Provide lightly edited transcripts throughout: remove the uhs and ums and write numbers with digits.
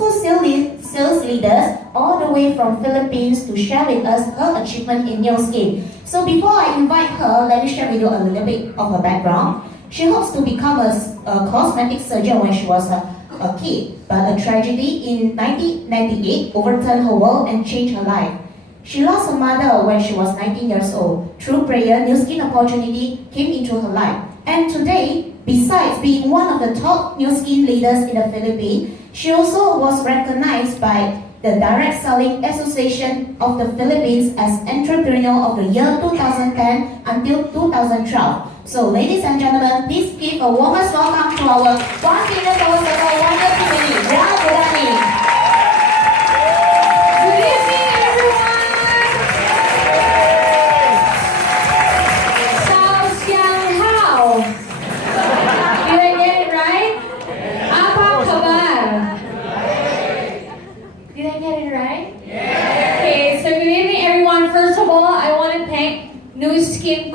successful sales leaders all the way from Philippines to share with us her achievement in new skin. So before I invite her, let me share with you a little bit of her background. She hopes to become a cosmetic surgeon when she was a kid, but a tragedy in 1998 overturned her world and changed her life. She lost her mother when she was 19 years old. Through prayer, new skin opportunity came into her life. And today, besides being one of the top new skin leaders in the Philippines, she also was recognized by the Direct Selling Association of the Philippines as Entrepreneur of the Year 2010 until 2012. So, ladies and gentlemen, please give a warmest welcome to our $1 billion wonder family, Rhea Budani.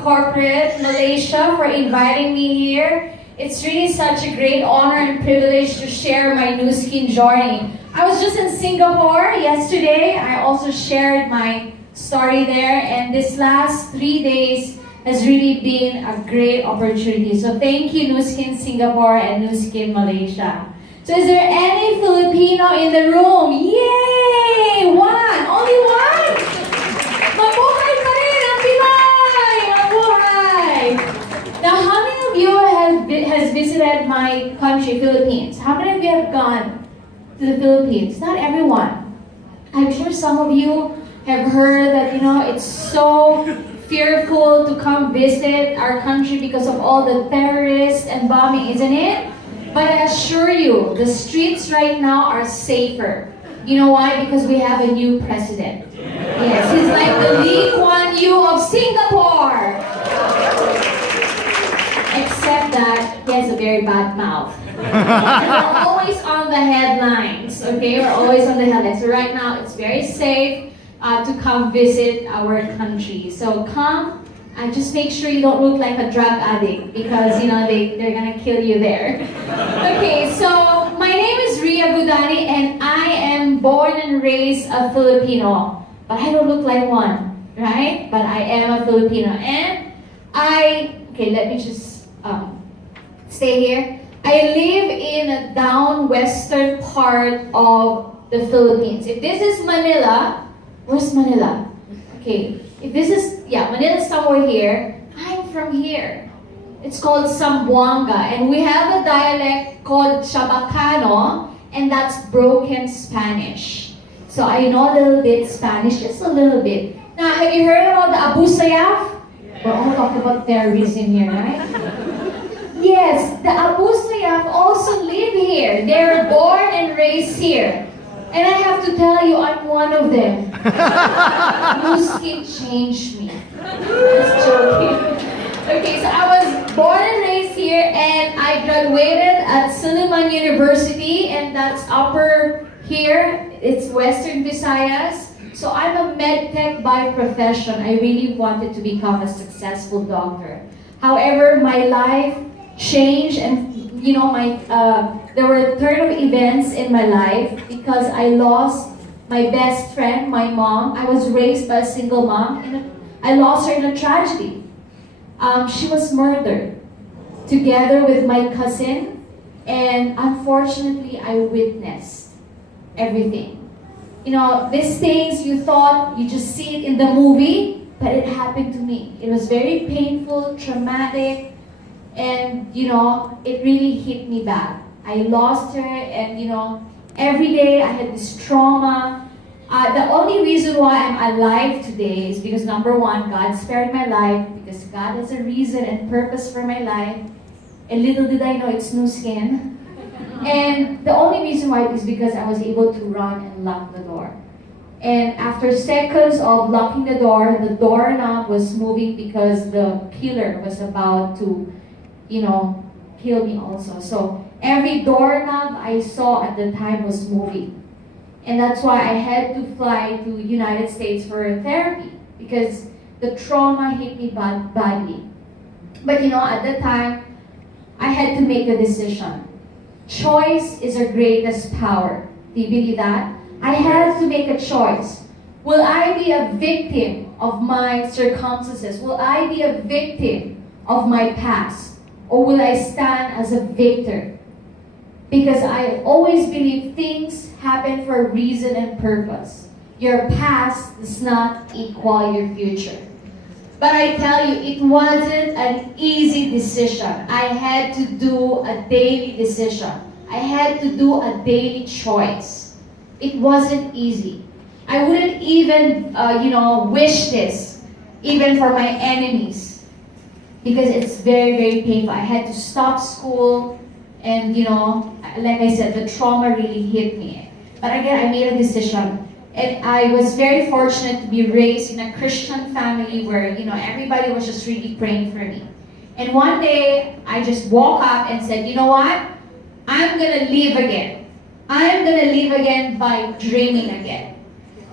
Corporate Malaysia for inviting me here. It's really such a great honor and privilege to share my new skin journey. I was just in Singapore yesterday. I also shared my story there, and this last 3 days has really been a great opportunity. So thank you, New Skin Singapore and New Skin Malaysia. So is there any Filipino in the room? Yay! One! Only one? Mabuhay pa rin ang Pinoy! Mabuhay! Now, how many of you has visited my country, Philippines? How many of you have gone to the Philippines? Not everyone. I'm sure some of you have heard that, it's so fearful to come visit our country because of all the terrorists and bombing, isn't it? But I assure you, the streets right now are safer. You know why? Because we have a new president. Yes, he's like the Lee Kuan Yew of Singapore. Except that he has a very bad mouth. We're always on the headlines, okay? We're always on the headlines. So right now, it's very safe to come visit our country. So come. And just make sure you don't look like a drug addict because, they're gonna kill you there. Okay, so my name is Rhea Budani and I am born and raised a Filipino. But I don't look like one, right? But I am a Filipino. And let me just stay here. I live in a down western part of the Philippines. If this is Manila, where's Manila? Okay. If this is, Manila's somewhere here, I'm from here. It's called Zamboanga, and we have a dialect called Chabacano, and that's broken Spanish. So I know a little bit Spanish, just a little bit. Now, have you heard about the Abu Sayyaf? We're all talking about terrorism here, right? Yes, the Abu Sayyaf also live here. They're born and raised here. And I have to tell you, I'm one of them. New skin changed me. Just joking. Okay, so I was born and raised here, and I graduated at Suleiman University, and that's upper here. It's Western Visayas. So I'm a med tech by profession. I really wanted to become a successful doctor. However, my life changed, and there were a turn of events in my life because I lost my best friend, my mom. I was raised by a single mom, and I lost her in a tragedy. She was murdered together with my cousin, and unfortunately, I witnessed everything. These things you thought you just see it in the movie, but it happened to me. It was very painful, traumatic, and it really hit me bad. I lost her, and every day I had this trauma. The only reason why I'm alive today is because number one, God spared my life, because God has a reason and purpose for my life. And little did I know it's new skin. And the only reason why is because I was able to run and lock the door. And after seconds of locking the doorknob was moving because the killer was about to, kill me also. So every doorknob I saw at the time was moving. And that's why I had to fly to United States for therapy, because the trauma hit me badly. But at that time, I had to make a decision. Choice is our greatest power. Do you believe that? I had to make a choice. Will I be a victim of my circumstances? Will I be a victim of my past? Or will I stand as a victor? Because I always believe things happen for a reason and purpose. Your past does not equal your future. But I tell you, it wasn't an easy decision. I had to do a daily decision. I had to do a daily choice. It wasn't easy. I wouldn't even, wish this, even for my enemies, because it's very, very painful. I had to stop school, and like I said, the trauma really hit me. But again, I made a decision. And I was very fortunate to be raised in a Christian family where, everybody was just really praying for me. And one day, I just woke up and said, you know what? I'm going to live again. I'm going to live again by dreaming again.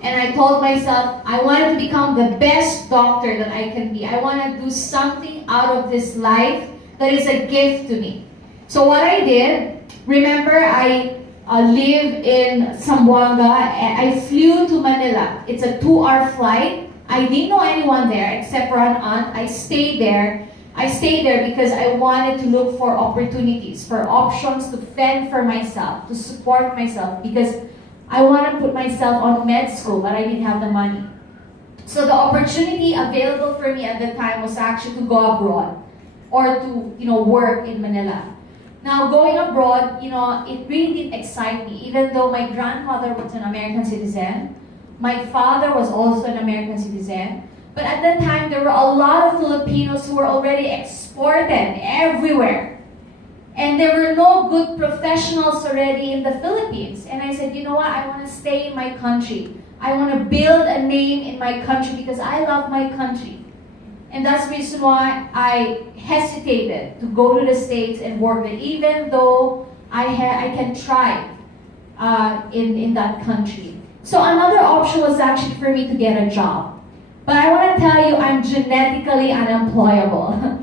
And I told myself, I wanted to become the best doctor that I can be. I want to do something out of this life that is a gift to me. So what I did, remember I live in Zamboanga, and I flew to Manila. It's a 2-hour flight. I didn't know anyone there except for an aunt. I stayed there. I stayed there because I wanted to look for opportunities, for options to fend for myself, to support myself, because I want to put myself on med school, but I didn't have the money. So the opportunity available for me at the time was actually to go abroad or to work in Manila. Now, going abroad, it really didn't excite me, even though my grandmother was an American citizen. My father was also an American citizen. But at that time, there were a lot of Filipinos who were already exported everywhere. And there were no good professionals already in the Philippines. And I said, you know what? I want to stay in my country. I want to build a name in my country because I love my country. And that's the reason why I hesitated to go to the States and work there, even though I can thrive in that country. So another option was actually for me to get a job. But I want to tell you, I'm genetically unemployable.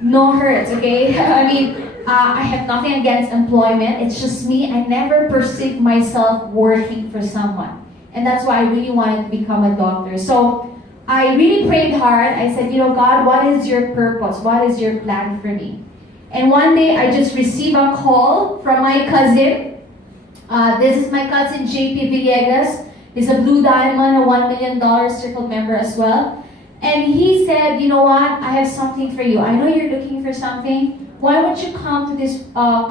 No hurts, okay? I have nothing against employment. It's just me. I never perceived myself working for someone. And that's why I really wanted to become a doctor. So I really prayed hard. I said, God, what is your purpose? What is your plan for me? And one day, I just received a call from my cousin. This is my cousin, JP Villegas. He's a Blue Diamond, a $1 million circle member as well. And he said, you know what? I have something for you. I know you're looking for something. Why don't you come to this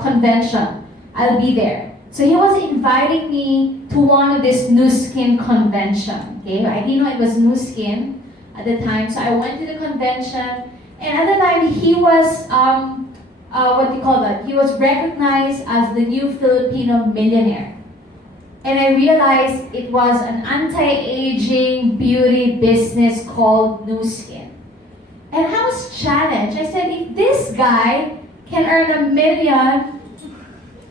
convention? I'll be there. So he was inviting me to one of this new skin convention. Okay, I didn't know it was new skin at the time. So I went to the convention, and at the time he was He was recognized as the new Filipino millionaire. And I realized it was an anti-aging beauty business called Nu Skin. And I was challenged. I said, if this guy can earn $1 million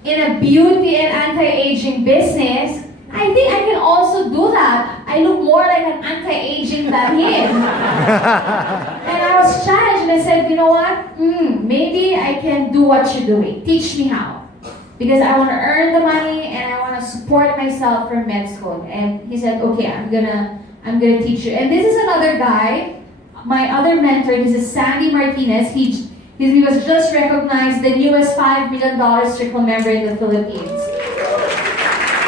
in a beauty and anti-aging business, I think I can also do that. I look more like an anti-aging than him. And I was challenged and I said, you know what? Maybe I can do what you're doing. Teach me how. Because I want to earn the money and I want to support myself for med school. And he said, okay, I'm gonna teach you. And this is another guy, my other mentor. This is Sandy Martinez. He was just recognized the newest $5 million circle member in the Philippines.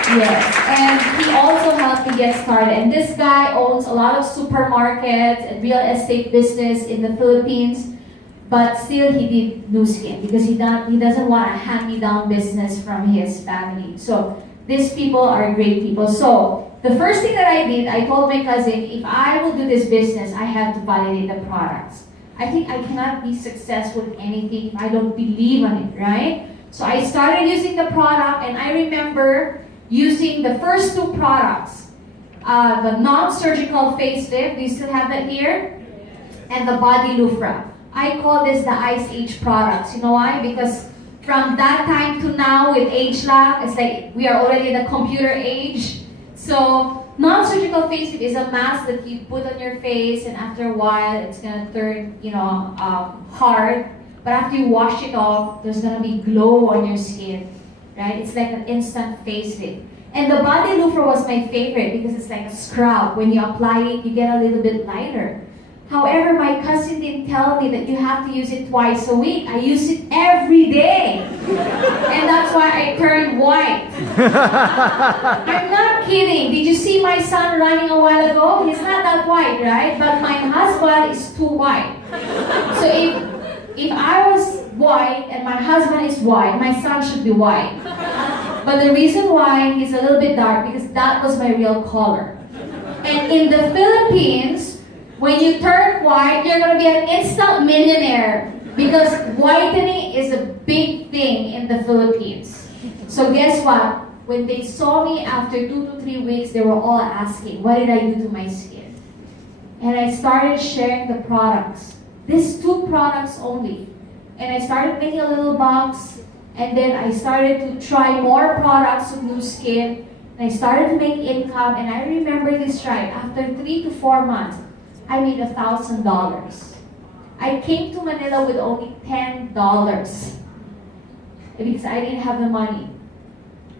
Yes, and he also helped me get started. And this guy owns a lot of supermarkets and real estate business in the Philippines. But still, he did Nu Skin because he doesn't want a hand-me-down business from his family. So these people are great people. So the first thing that I did, I told my cousin, if I will do this business, I have to validate the products. I think I cannot be successful in anything if I don't believe on it, right? So I started using the product, and I remember using the first two products, the non-surgical facelift. Do you still have that here? And the body loofah. I call this the Ice Age products. You know why? Because from that time to now with age lock, it's like we are already in the computer age. So non-surgical facelift is a mask that you put on your face, and after a while it's gonna turn, hard. But after you wash it off, there's gonna be glow on your skin. right? It's like an instant facelift. And the body loofah was my favorite because it's like a scrub. When you apply it, you get a little bit lighter. However, my cousin didn't tell me that you have to use it twice a week. I use it every day. And that's why I turned white. I'm not kidding. Did you see my son running a while ago? He's not that white, right? But my husband is too white. So if I was white and my husband is white, my son should be white. But the reason why he's a little bit dark, because that was my real color. And in the Philippines, when you turn white, you're going to be an instant millionaire because whitening is a big thing in the Philippines. So guess what? When they saw me after 2 to 3 weeks, they were all asking, what did I do to my skin? And I started sharing the products. These 2 products only. And I started making a little box, and then I started to try more products with new skin. And I started to make income, and I remember this right. After 3 to 4 months, I made $1,000. I came to Manila with only $10 because I didn't have the money.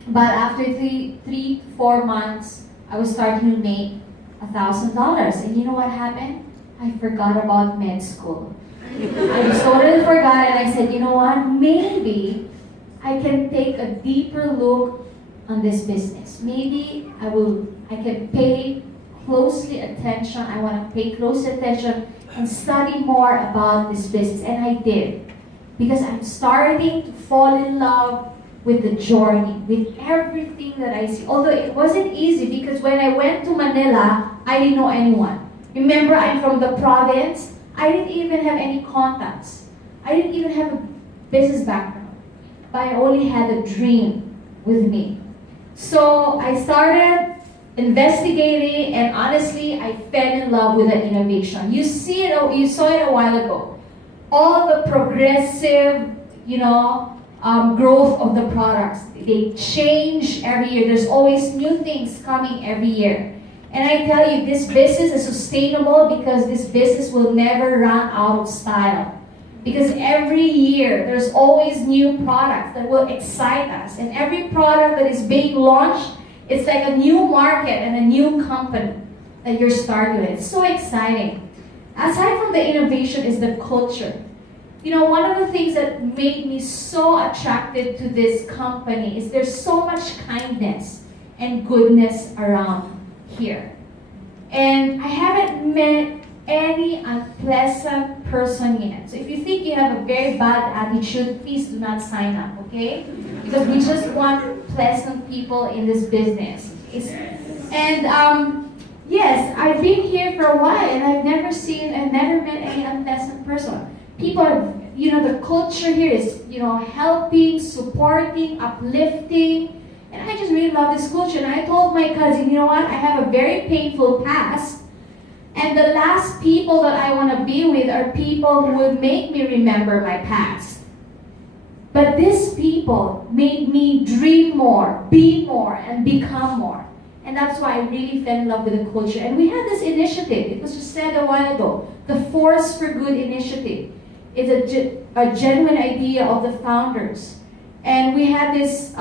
But after 3 to 4 months, I was starting to make $1,000. And you know what happened? I forgot about med school. I just totally forgot, and I said, you know what? Maybe I can take a deeper look on this business. Maybe I can pay closely attention. I want to pay close attention and study more about this business. And I did. Because I'm starting to fall in love with the journey, with everything that I see. Although it wasn't easy because when I went to Manila, I didn't know anyone. Remember, I'm from the province. I didn't even have any contacts. I didn't even have a business background. But I only had a dream with me. So I started investigating, and honestly, I fell in love with the innovation. You saw it a while ago. All the progressive, growth of the products. They change every year. There's always new things coming every year. And I tell you, this business is sustainable because this business will never run out of style. Because every year, there's always new products that will excite us. And every product that is being launched, it's like a new market and a new company that you're starting with. It's so exciting. Aside from the innovation is the culture. One of the things that made me so attracted to this company is there's so much kindness and goodness around here. And I haven't met any unpleasant person yet. So if you think you have a very bad attitude, please do not sign up, okay? Because we just want pleasant people in this business. Yes, I've been here for a while and I've never met any unpleasant person. People are, the culture here is, helping, supporting, uplifting. And I just really love this culture. And I told my cousin, you know what? I have a very painful past. And the last people that I want to be with are people who will make me remember my past. But these people made me dream more, be more, and become more. And that's why I really fell in love with the culture. And we had this initiative. It was just said a while ago. The Force for Good initiative. It's a genuine idea of the founders. And we had this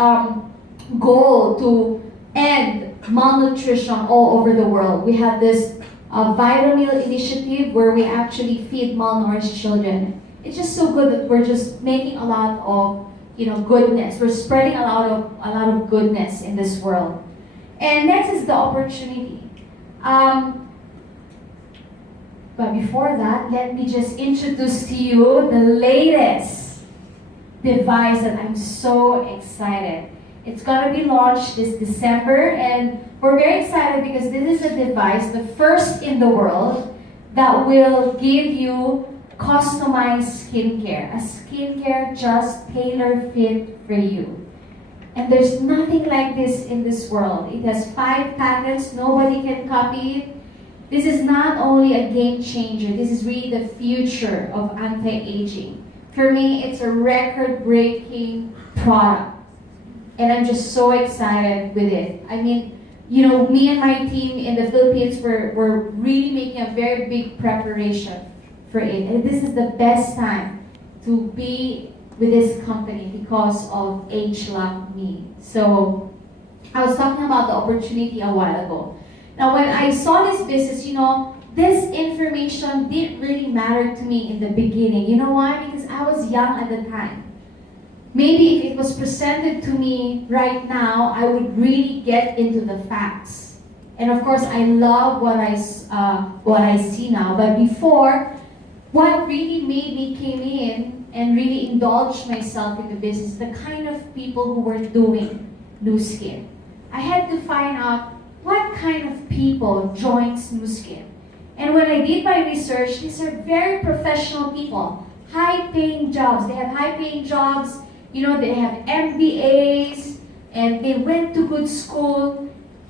goal to end malnutrition all over the world. We had this Vitameal initiative where we actually feed malnourished children. It's just so good that we're just making a lot of goodness. We're spreading a lot of goodness in this world. And next is the opportunity. But before that, let me just introduce to you the latest device that I'm so excited. It's going to be launched this December, and we're very excited because this is a device, the first in the world, that will give you customized skincare. A skincare just tailor-fit for you. And there's nothing like this in this world. It has 5 patents. Nobody can copy it. This is not only a game changer. This is really the future of anti-aging. For me, it's a record-breaking product. And I'm just so excited with it. I mean, me and my team in the Philippines were really making a very big preparation for it. And this is the best time to be with this company because of age like me. So I was talking about the opportunity a while ago. Now when I saw this business, this information didn't really matter to me in the beginning. You know why? Because I was young at the time. Maybe if it was presented to me right now, I would really get into the facts. And of course, I love what I see now. But before, what really made me came in and really indulge myself in the business, the kind of people who were doing Nu Skin. I had to find out what kind of people joins Nu Skin. And when I did my research, these are very professional people, high-paying jobs. They have high-paying jobs, they have MBAs, and they went to good school,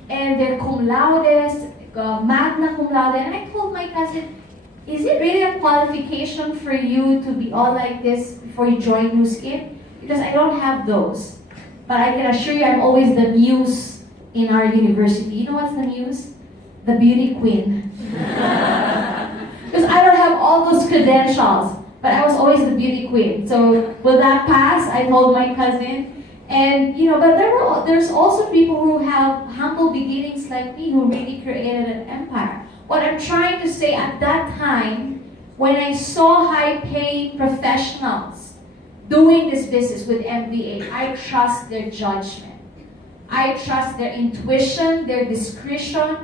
and they're cum laude, magna cum laude. And I told my cousin, is it really a qualification for you to be all like this before you join Nu Skin? Because I don't have those. But I can assure you I'm always the muse in our university. You know what's the muse? The beauty queen. Because I don't have all those credentials, but I was always the beauty queen. So will that pass? I told my cousin. And but there's also people who have humble beginnings like me who really created an empire. What I'm trying to say, at that time, when I saw high-paying professionals doing this business with MBA, I trust their judgment. I trust their intuition, their discretion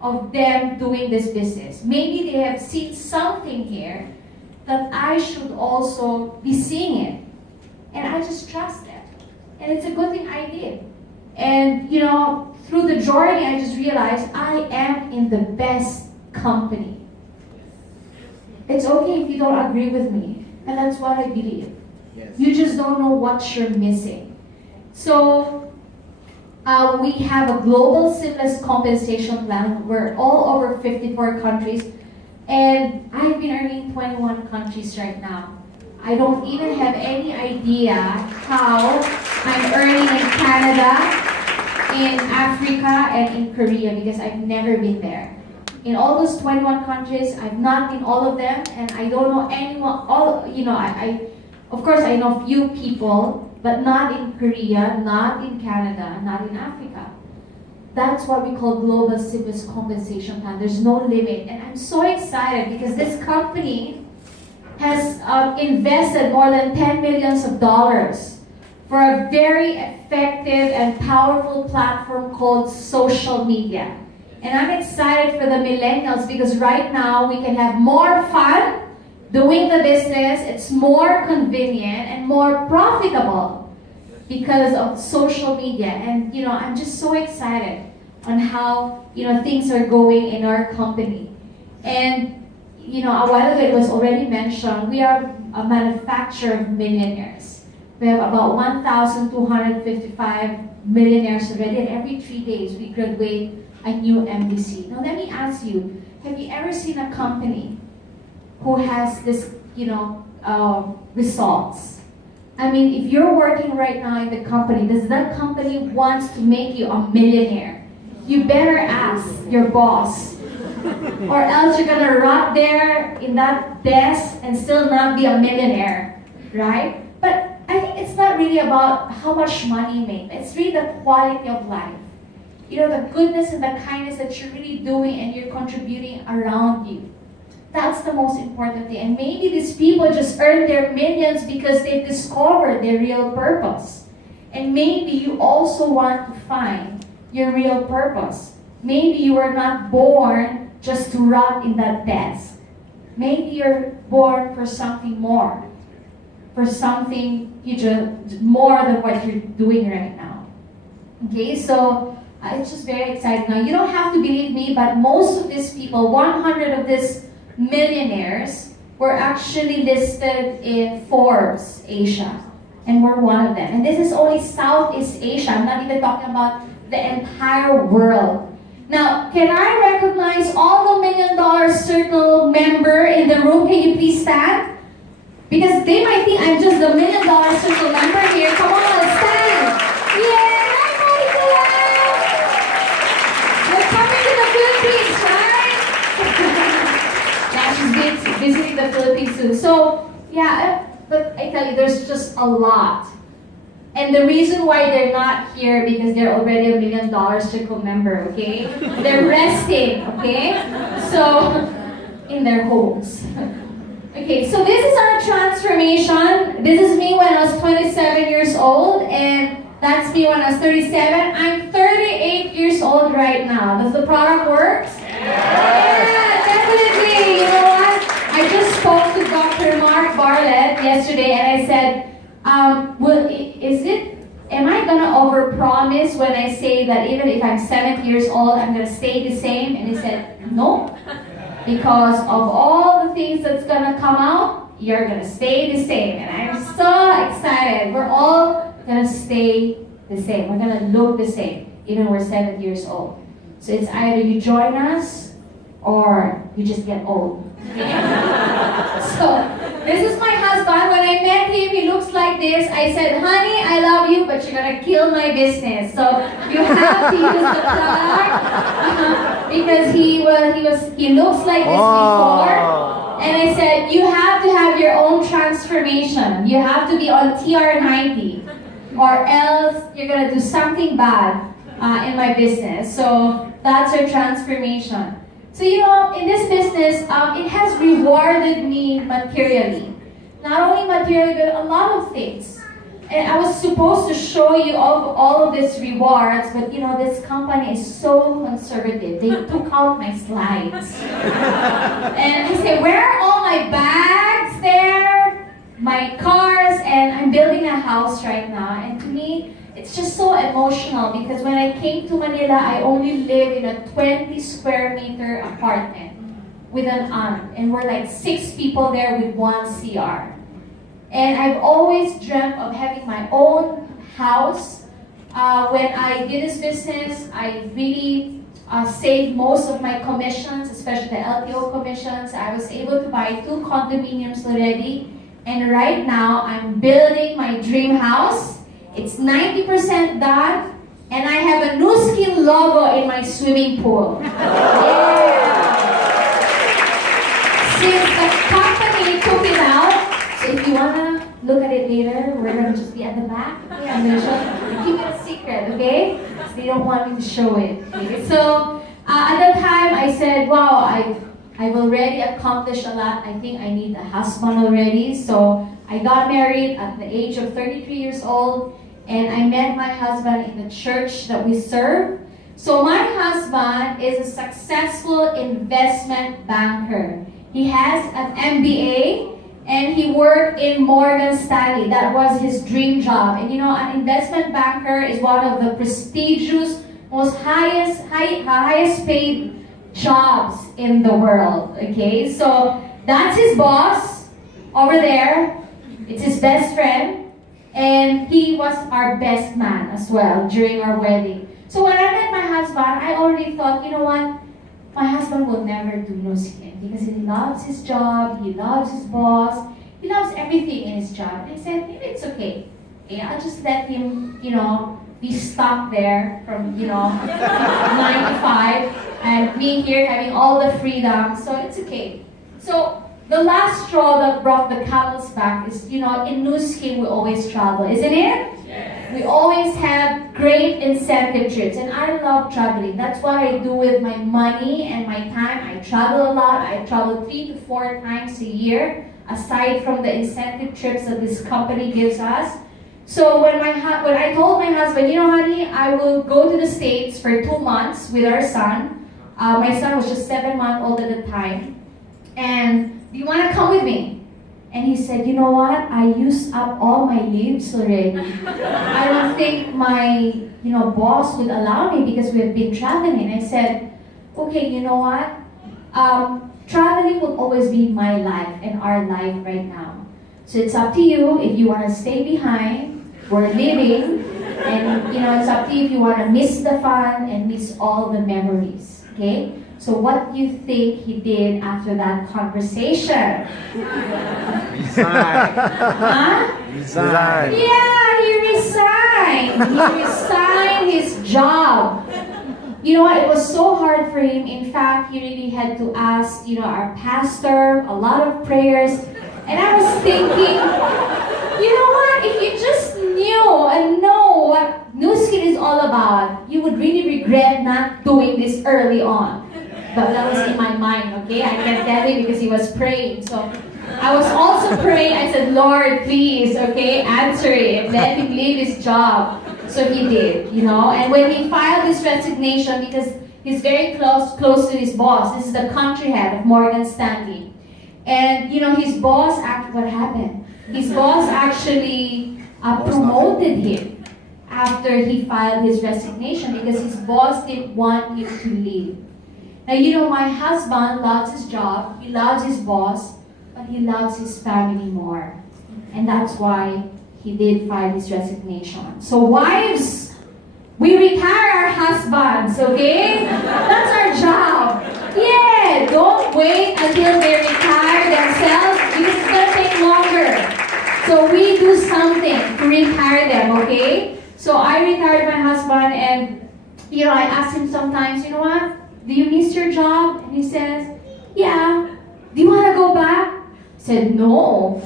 of them doing this business. Maybe they have seen something here that I should also be seeing it. And I just trust them. And it's a good thing I did. And through the journey, I just realized I am in the best company. It's okay if you don't agree with me. And that's what I believe. Yes. You just don't know what you're missing. So we have a global seamless compensation plan. We're all over 54 countries. And I've been earning 21 countries right now. I don't even have any idea how I'm earning in Canada, in Africa, and in Korea, because I've never been there. In all those 21 countries, I've not been all of them, and I don't know anyone. Of course, I know few people, but not in Korea, not in Canada, not in Africa. That's what we call global seamless compensation plan. There's no limit, and I'm so excited because this company has invested more than $10 million for a very effective and powerful platform called social media. And I'm excited for the millennials because right now we can have more fun doing the business. It's more convenient and more profitable because of social media. And I'm just so excited on how things are going in our company. And a while ago it was already mentioned, we are a manufacturer of millionaires. We have about 1,255 millionaires already, and every 3 days we graduate a new MDC. Now let me ask you, have you ever seen a company who has this, results? I mean, if you're working right now in the company, does that company wants to make you a millionaire? You better ask your boss. Or else you're gonna rot there in that desk and still not be a millionaire, right? But I think it's not really about how much money you make. It's really the quality of life. The goodness and the kindness that you're really doing and you're contributing around you. That's the most important thing. And maybe these people just earn their millions because they discovered their real purpose. And maybe you also want to find your real purpose. Maybe you were not born just to rot in that desk. Maybe you're born for something more. For something more than what you're doing right now. Okay, so it's just very exciting. Now, you don't have to believe me, but most of these people, 100 of these millionaires, were actually listed in Forbes Asia. And we're one of them. And this is only Southeast Asia. I'm not even talking about the entire world. Now, can I recognize all the $1 Million Circle member in the room? Can you please stand? Because they might think I'm just the $1 Million Circle member here. Come on, let's stand. Yeah, we're coming to the Philippines, right? Yeah, she's visiting the Philippines soon. So, yeah, But I tell you, there's just a lot. And the reason why they're not here, because they're already $1 million circle member, okay? They're resting, okay? So, in their homes. Okay, so this is our transformation. This is me when I was 27 years old, and that's me when I was 37. I'm 38 years old right now. Does the product work? Yeah, definitely. You know what? I just spoke to Dr. Mark Bartlett yesterday, and I said, am I gonna overpromise when I say that even if I'm 70 years old, I'm gonna stay the same? And he said, no, because of all the things that's gonna come out, you're gonna stay the same. And I'm so excited. We're all gonna stay the same. We're gonna look the same, even we're 70 years old. So it's either you join us or you just get old. So this is my husband. When I met him, he looks like this. I said, honey, I love you, but you're gonna kill my business. So you have to use the product because he looks like this before. And I said, you have to have your own transformation. You have to be on TR90, or else you're gonna do something bad in my business. So that's our transformation. So, you know, in this business, it has rewarded me materially. Not only materially, but a lot of things. And I was supposed to show you all of these rewards, but you know, this company is so conservative. They took out my slides. And I say, where are all my bags there? My cars, and I'm building a house right now. And to me, it's just so emotional because when I came to Manila, I only lived in a 20 square meter apartment with an aunt. And we're like 6 people there with 1 CR. And I've always dreamt of having my own house. When I did this business, I really saved most of my commissions, especially the LTO commissions. I was able to buy 2 condominiums already. And right now, I'm building my dream house. It's 90% done, and I have a Nu Skin logo in my swimming pool. Yeah. Since the company took it out, so if you wanna look at it later, we're gonna just be at the back. Okay, I'm gonna show. Keep it a secret, okay? So they don't want me to show it. Okay? So at that time, I said, "Wow, I've already accomplished a lot. I think I need a husband already." So I got married at the age of 33 years old. And I met my husband in the church that we serve. So my husband is a successful investment banker. He has an MBA and he worked in Morgan Stanley. That was his dream job. And you know, an investment banker is one of the prestigious, most highest paid jobs in the world. Okay, so that's his boss over there. It's his best friend. And he was our best man as well during our wedding. So when I met my husband, I already thought, you know what? My husband will never do Nu Skin because he loves his job, he loves his boss, he loves everything in his job. And I said, maybe it's okay. Okay, I'll just let him, you know, be stuck there from, you know, 9 to 5, and me here having all the freedom. So it's okay. So the last straw that brought the camel's back is, you know, in Nu Skin we always travel, isn't it? Yeah. We always have great incentive trips, and I love traveling. That's what I do with my money and my time. I travel a lot. I travel 3 to 4 times a year, aside from the incentive trips that this company gives us. So when I told my husband, you know, honey, I will go to the States for 2 months with our son. My son was just 7 months old at the time. And do you want to come with me? And he said, you know what? I used up all my leaves already. I don't think my, you know, boss would allow me because we have been traveling. I said, okay, you know what? Traveling will always be my life and our life right now. So it's up to you if you want to stay behind. We're living. And, you know, it's up to you if you want to miss the fun and miss all the memories. Okay? So what do you think he did after that conversation? Resign. Huh? Resign. Yeah, he resigned. He resigned his job. You know what? It was so hard for him. In fact, he really had to ask, you know, our pastor a lot of prayers. And I was thinking, you know what? If you just knew and know what New Skin is all about, you would really regret not doing this early on. But that was in my mind, okay? I can't tell you because he was praying. So I was also praying. I said, Lord, please, okay, answer it. Let him leave his job. So he did, you know. And when he filed his resignation, because he's very close to his boss. This is the country head of Morgan Stanley. And, you know, his boss, what happened? His boss actually promoted him after he filed his resignation because his boss didn't want him to leave. Now, you know, my husband loves his job, he loves his boss, but he loves his family more. And that's why he did file his resignation. So wives, we retire our husbands, okay? That's our job. Yeah, don't wait until they retire themselves because it's gonna take longer. So we do something to retire them, okay? So I retired my husband and, you know, I asked him sometimes, you know what? Do you miss your job? And he says, yeah. Do you want to go back? I said, no.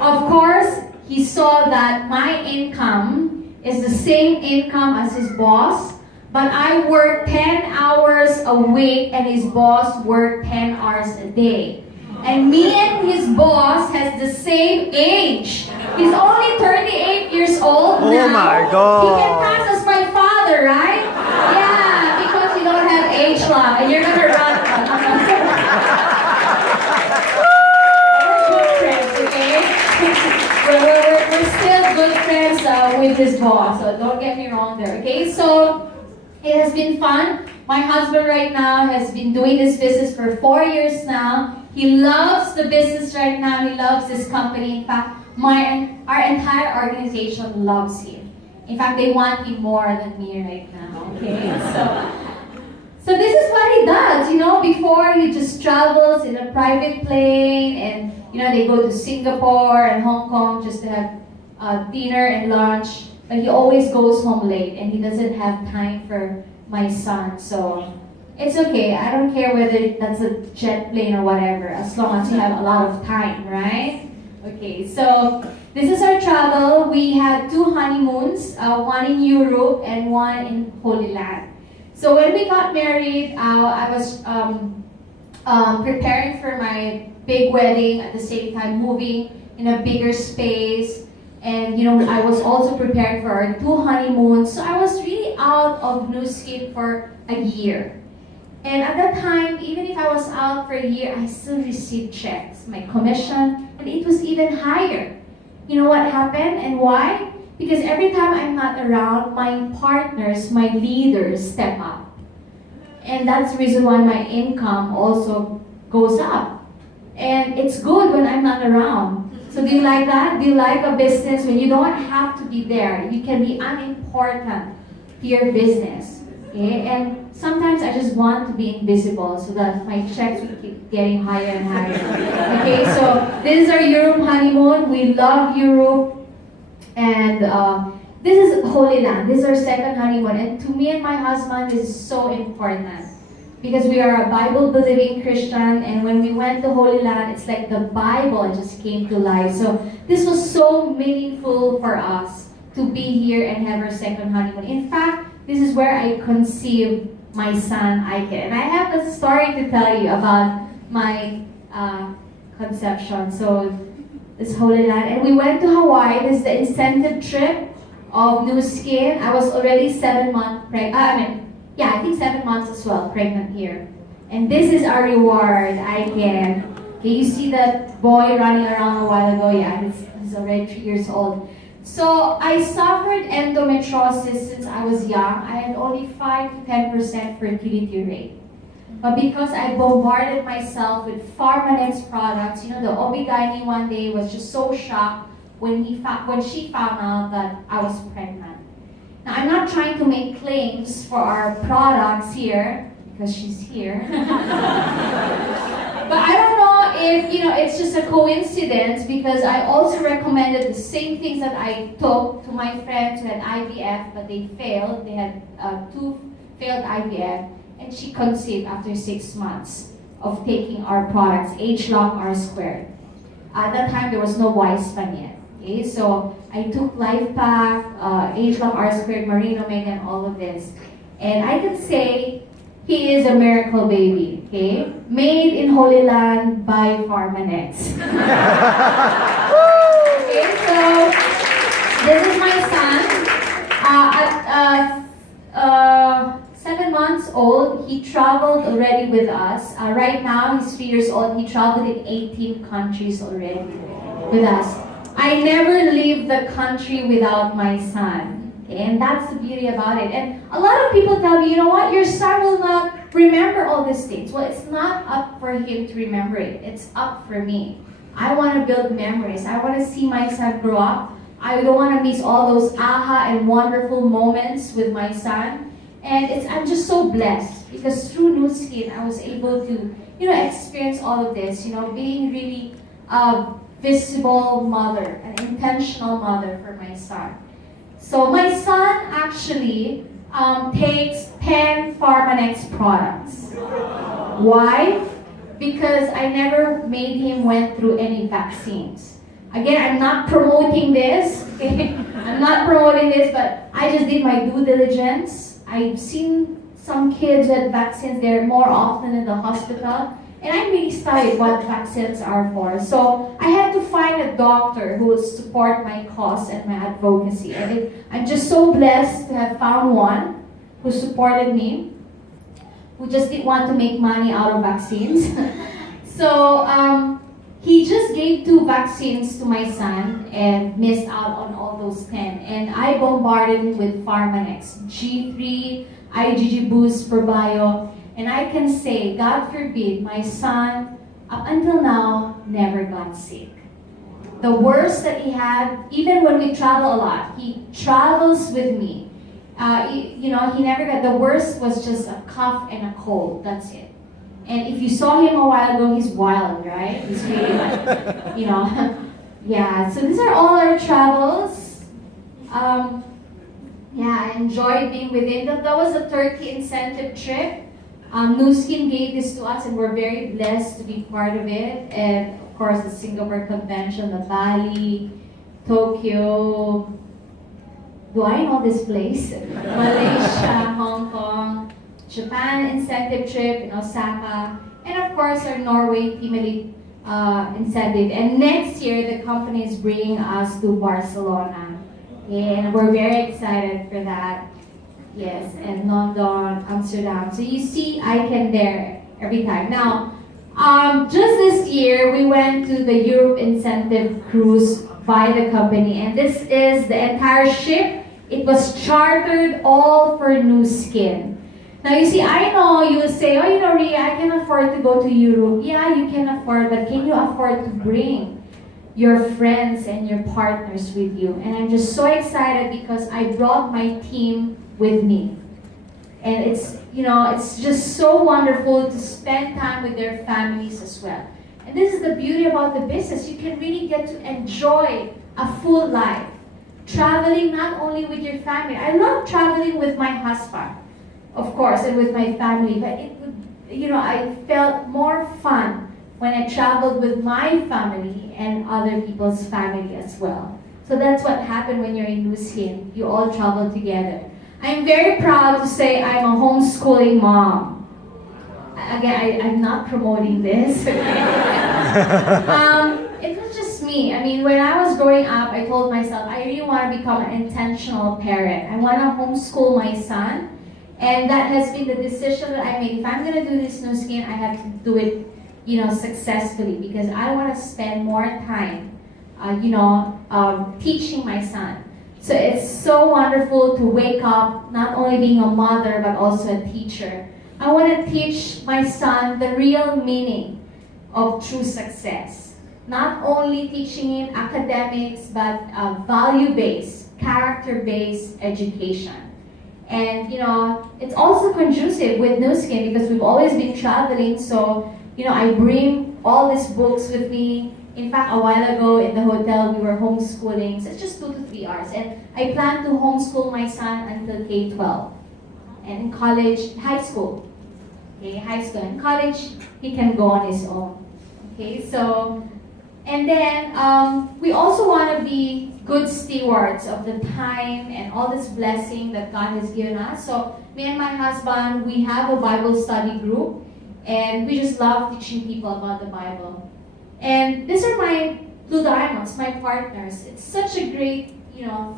Of course, he saw that my income is the same income as his boss, but I work 10 hours a week and his boss worked 10 hours a day. And me and his boss has the same age. He's only 38 years old now. Oh my God. He can pass as my father, right? Yeah, because you don't have age lock and you're gonna run. We're good friends, okay? We're still good friends with his boss, so don't get me wrong there, okay? So it has been fun. My husband right now has been doing this business for 4 years now. He loves the business right now. He loves this company. In fact, our entire organization loves him. In fact, they want him more than me right now. Okay, so this is what he does. You know, before he just travels in a private plane, and you know they go to Singapore and Hong Kong just to have dinner and lunch. But he always goes home late, and he doesn't have time for my son. So it's okay. I don't care whether that's a jet plane or whatever, as long as you have a lot of time, right? Okay, so this is our travel. We had 2 honeymoons, one in Europe and one in Holy Land. So when we got married, I was preparing for my big wedding at the same time, moving in a bigger space. And you know, I was also preparing for our 2 honeymoons. So I was really out of New Skin for a year. And at that time, even if I was out for a year, I still received checks, my commission, and it was even higher. You know what happened and why? Because every time I'm not around, my partners, my leaders step up. And that's the reason why my income also goes up. And it's good when I'm not around. So do you like that? Do you like a business when you don't have to be there? You can be unimportant to your business. Okay? And sometimes I just want to be invisible so that my checks will keep getting higher and higher. Okay, so this is our Europe honeymoon. We love Europe. And this is Holy Land. This is our second honeymoon. And to me and my husband, this is so important. Because we are a Bible-believing Christian. And when we went to Holy Land, it's like the Bible just came to life. So this was so meaningful for us to be here and have our second honeymoon. In fact, this is where I conceived my son, Ike. And I have a story to tell you about my conception. So, this Holy Land. And we went to Hawaii. This is the incentive trip of New Skin. I was already 7 months pregnant. I think 7 months as well, pregnant here. And this is our reward, Ike. Okay, you see that boy running around a while ago? Yeah, he's already 3 years old. So I suffered endometriosis since I was young. I had only 5 to 10% fertility rate. But because I bombarded myself with Pharmanex products, you know, the OB-GYN one day was just so shocked when she found out that I was pregnant. Now, I'm not trying to make claims for our products here, because she's here. But I don't know if, you know, it's just a coincidence, because I also recommended the same things that I took to my friends who had IVF, but they failed. They had 2 failed IVF, and she conceived after 6 months of taking our products, H-Lock R Squared. At that time, there was no Wispan yet. Okay, so I took Life Pack, Age-Long R-Squared, Marine Omega, and all of this. And I can say he is a miracle baby, okay? Made in Holy Land by Pharmanex. Okay, so this is my son. At 7 months old, he traveled already with us. Right now, he's 3 years old. He traveled in 18 countries already with us. I never leave the country without my son. Okay? And that's the beauty about it. And a lot of people tell me, you know what, your son will not remember all these things. Well, it's not up for him to remember it. It's up for me. I want to build memories. I want to see my son grow up. I don't want to miss all those aha and wonderful moments with my son. And I'm just so blessed because through Nu Skin, I was able to, experience all of this, being really a visible mother, an intentional mother for my son. So my son actually takes 10 Pharmanex products. Why? Because I never made him went through any vaccines. Again, I'm not promoting this, okay? I'm not promoting this, but I just did my due diligence. I've seen some kids with vaccines there more often in the hospital, and I really studied what vaccines are for. So I had to find a doctor who would support my cause and my advocacy. And I'm just so blessed to have found one who supported me, who just didn't want to make money out of vaccines. So he just gave 2 vaccines to my son and missed out on all those 10. And I bombarded him with Pharmanex, G3, IgG Boost, Probio. And I can say, God forbid, my son, up until now, never got sick. The worst that he had, even when we travel a lot, he travels with me. He never got, the worst was just a cough and a cold, that's it. And if you saw him a while ago, he's wild, right? He's really like, yeah. So these are all our travels. I enjoyed being with him. That was a Turkey incentive trip. Nu Skin gave this to us, and we're very blessed to be part of it. And of course, the Singapore Convention, the Bali, Tokyo. Do I know this place? Malaysia, Hong Kong, Japan incentive trip in Osaka, and of course our Norway Team Elite incentive. And next year, the company is bringing us to Barcelona. And we're very excited for that. Yes, and London, Amsterdam. So you see, I can there every time. Now, just this year, we went to the Europe incentive cruise by the company. And this is the entire ship. It was chartered all for Nu Skin. Now, you see, I know you will say, oh, Rhea, I can afford to go to Europe. Yeah, you can afford, but can you afford to bring your friends and your partners with you? And I'm just so excited because I brought my team with me. And it's just so wonderful to spend time with their families as well. And this is the beauty about the business. You can really get to enjoy a full life. Traveling not only with your family. I love traveling with my husband, of course, and with my family, but I felt more fun when I traveled with my family and other people's family as well. So that's what happened when you're in Nu Skin. You all travel together. I'm very proud to say I'm a homeschooling mom. Again, I'm not promoting this. It was just me. I mean, when I was growing up, I told myself, I really want to become an intentional parent. I want to homeschool my son. And that has been the decision that I made. If I'm going to do this Nu Skin, I have to do it, successfully, because I want to spend more time, teaching my son. So it's so wonderful to wake up, not only being a mother, but also a teacher. I want to teach my son the real meaning of true success. Not only teaching him academics, but value-based, character-based education. And, it's also conducive with Nu Skin because we've always been traveling. So, I bring all these books with me. In fact, a while ago in the hotel, we were homeschooling. So it's just 2 to 3 hours. And I plan to homeschool my son until K-12. And in college, high school. Okay, high school and college, he can go on his own. Okay, so And then we also want to be good stewards of the time and all this blessing that God has given us. So me and my husband, we have a Bible study group, and we just love teaching people about the Bible. And these are my Blue Diamonds, my partners. It's such a great,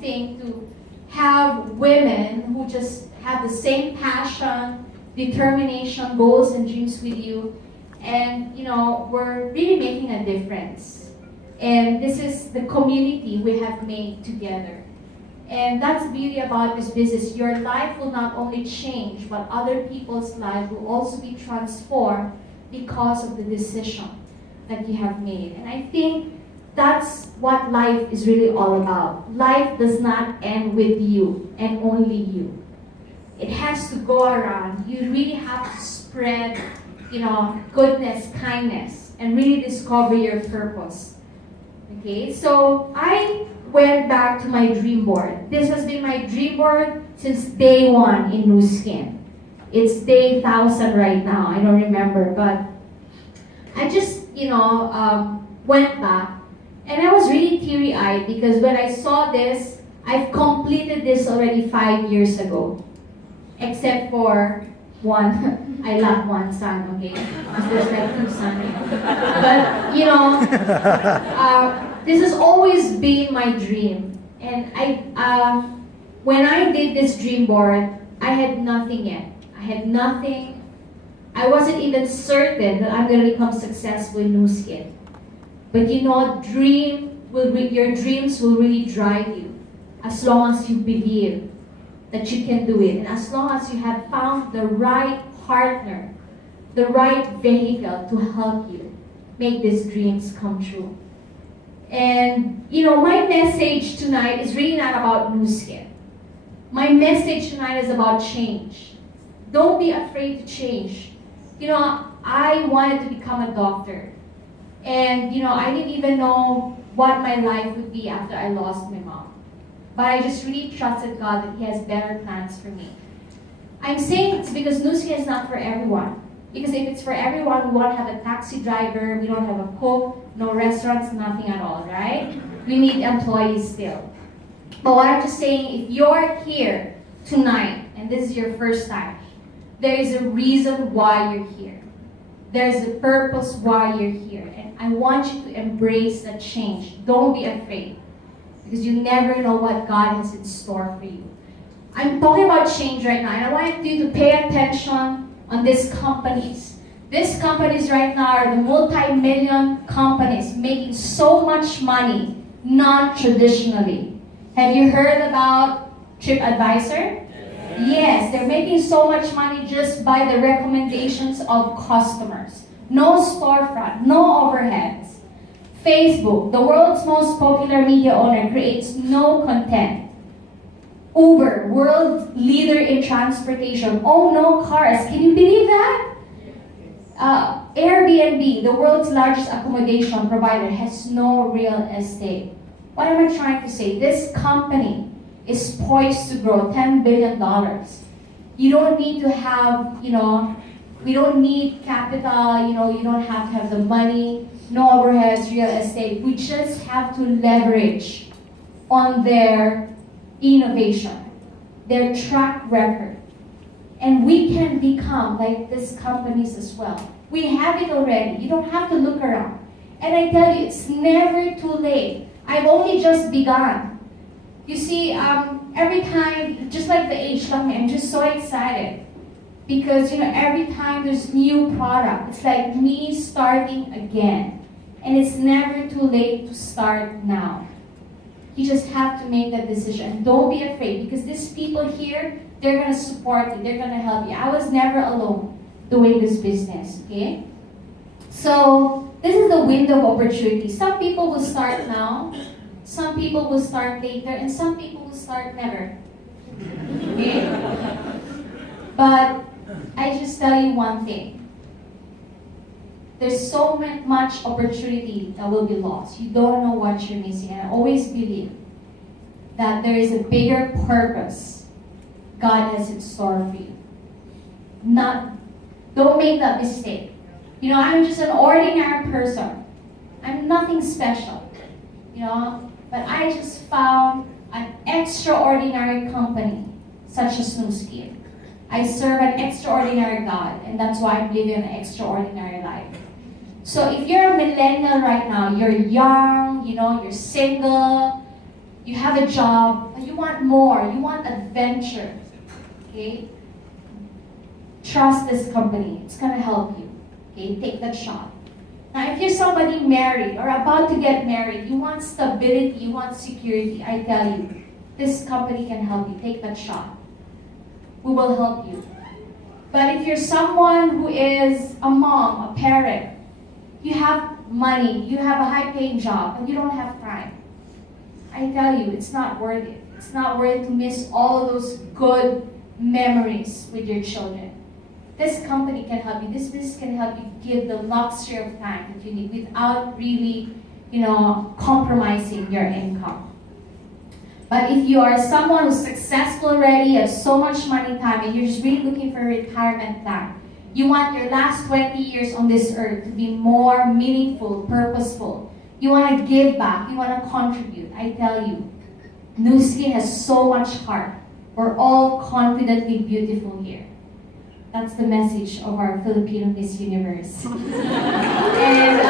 thing to have women who just have the same passion, determination, goals, and dreams with you. And, we're really making a difference. And this is the community we have made together. And that's the beauty about this business. Your life will not only change, but other people's lives will also be transformed because of the decision that you have made. And I think that's what life is really all about. Life does not end with you and only you. It has to go around. You really have to spread, goodness, kindness, and really discover your purpose. Okay, so I went back to my dream board. This has been my dream board since day one in New Skin. It's day 1,000 right now. I don't remember, but I just, went back. And I was really teary-eyed because when I saw this, I've completed this already 5 years ago. Except for one, I lack one son, okay? There's like 2 sons. But, this has always been my dream. And when I did this dream board, I had nothing yet. I had nothing. I wasn't even certain that I'm going to become successful in New Skin. But your dreams will really drive you as long as you believe that you can do it. And as long as you have found the right partner, the right vehicle to help you make these dreams come true. And, my message tonight is really not about New Skin. My message tonight is about change. Don't be afraid to change. I wanted to become a doctor. And, I didn't even know what my life would be after I lost my mom. But I just really trusted God that He has better plans for me. I'm saying it's because New Skin is not for everyone. Because if it's for everyone, we won't have a taxi driver, we don't have a cook, no restaurants, nothing at all, right? We need employees still. But what I'm just saying, if you're here tonight, and this is your first time, there is a reason why you're here. There's a purpose why you're here. And I want you to embrace that change. Don't be afraid. Because you never know what God has in store for you. I'm talking about change right now. And I want you to pay attention on these companies. These companies right now are the multi-million companies making so much money non-traditionally. Have you heard about TripAdvisor? Yes, they're making so much money just by the recommendations of customers. No storefront, no overheads. Facebook, the world's most popular media owner, creates no content. Uber, world leader in transportation, own no cars. Can you believe that? Airbnb, the world's largest accommodation provider, has no real estate. What am I trying to say? This company is poised to grow $10 billion. You don't need to have, we don't need capital, you don't have to have the money, no overheads, real estate. We just have to leverage on their innovation, their track record. And we can become like these companies as well. We have it already. You don't have to look around. And I tell you, it's never too late. I've only just begun. You see, every time, just like the age lang, I'm just so excited. Because, every time there's new product, it's like me starting again. And it's never too late to start now. You just have to make that decision. Don't be afraid, because these people here, they're going to support you. They're going to help you. I was never alone doing this business, okay? So, this is the window of opportunity. Some people will start now. Some people will start later. And some people will start never. Okay? But, I just tell you one thing. There's so much opportunity that will be lost. You don't know what you're missing. And I always believe that there is a bigger purpose God has in store for you. Don't make that mistake. I'm just an ordinary person. I'm nothing special, but I just found an extraordinary company, such as Nu Skin. I serve an extraordinary God, and that's why I'm living an extraordinary life. So if you're a millennial right now, you're young, you're single, you have a job, but you want more, you want adventure, okay? Trust this company. It's gonna help you, okay? Take that shot. Now, if you're somebody married or about to get married, you want stability, you want security, I tell you, this company can help you. Take that shot. We will help you. But if you're someone who is a mom, a parent, you have money, you have a high-paying job, but you don't have time, I tell you, it's not worth it. It's not worth it to miss all of those good memories with your children. This company can help you. This business can help you give the luxury of time that you need without really, compromising your income. But if you are someone who's successful already, you have so much money, time, and you're just really looking for a retirement plan, you want your last 20 years on this earth to be more meaningful, purposeful. You want to give back. You want to contribute. I tell you, Nu Skin has so much heart. We're all confidently beautiful here. That's the message of our Filipino Miss Universe. And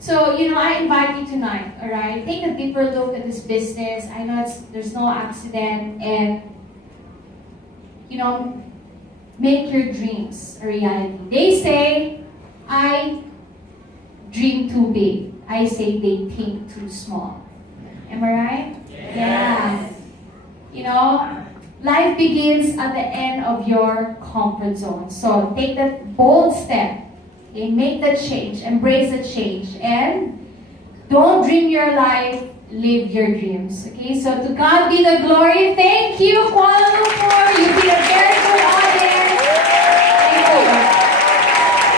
so, I invite you tonight, all right? Take a deeper look at this business. I know there's no accident, and, make your dreams a reality. They say, I dream too big. I say they think too small. Am I right? Yes. Life begins at the end of your comfort zone. So take that bold step. Okay? Make that change. Embrace the change. And don't dream your life, live your dreams. Okay? So to God be the glory. Thank you, Kwan.